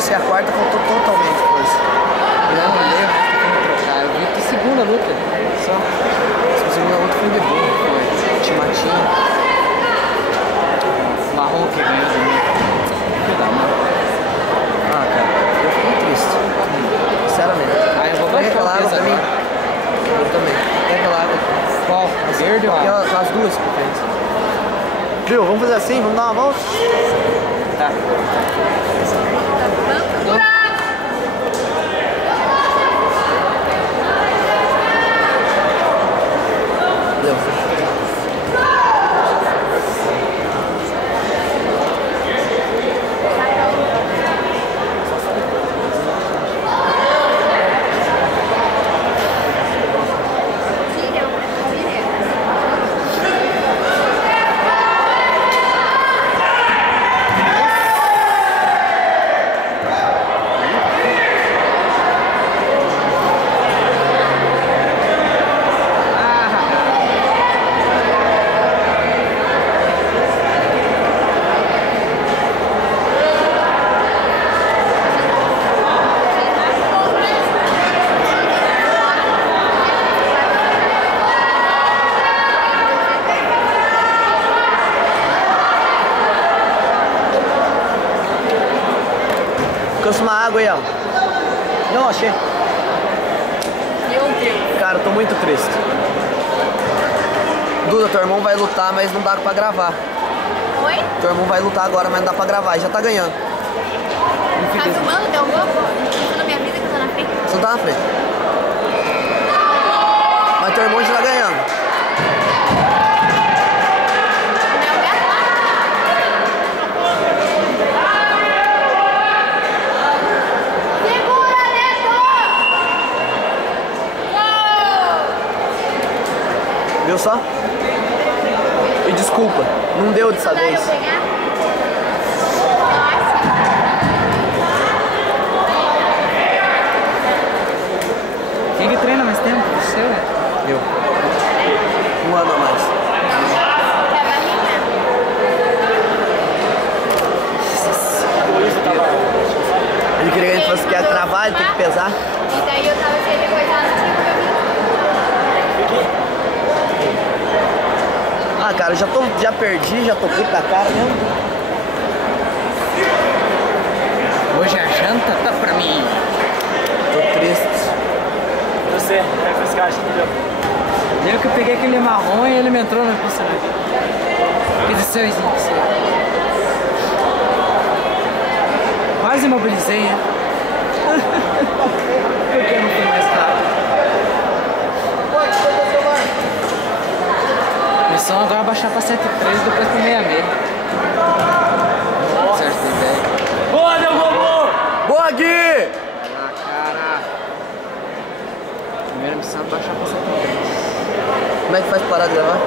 força e a quarta faltou totalmente força. Eu não lembro, trocar. Eu vi que segunda luta. Só. A segunda luta foi de boa. Foi. Timatinho. Marrom que ganhou de mim. Que da mão. Ah, cara, eu fiquei triste. Sinceramente. Ah, eu vou Pega baixar aquela o água peso pra mim. agora. Eu também. Pega aquela água. Qual? A verde ou a água? As duas que fez. Viu? Vamos fazer assim? Vamos dar uma volta? Tá. Deu. Alcança uma água aí, ó. Não, achei. Meu Deus. Cara, eu tô muito triste. Duda, teu irmão vai lutar, mas não dá pra gravar. Oi? Teu irmão vai lutar agora, mas não dá pra gravar. Já tá ganhando. Tá filmando? Deu alguma coisa? Tô na minha vida que eu tô na frente. Você não tá na frente. Mas teu irmão já tá ganhando. Meu gato lá. Segura, Neto! Viu só? E desculpa, não deu dessa Mandaram eu vez. pegar? Quem que treina mais tempo? Você? Eu. Um ano a mais. Quer barriga? Ele queria que a gente fosse quer travar, ele tem que pesar. E daí eu tava sem coisado, tipo, eu Ah, cara, já perdi, já tô puto da cara mesmo. Hoje a janta tá pra mim. Tô triste. Você, vai fiscar, acho que deu. Eu que peguei aquele marrom e ele me entrou na piscina. Que decisãozinho que você. Quase imobilizei, né? Porque não foi mais rápido. Missão agora é baixar pra 7.3 e depois pra 6.6. Certo, tem ideia. Boa, deu bobo! Boa, Gui! Ah, cara. Primeira missão é baixar pra 7.3. Como é que faz pra parar de gravar?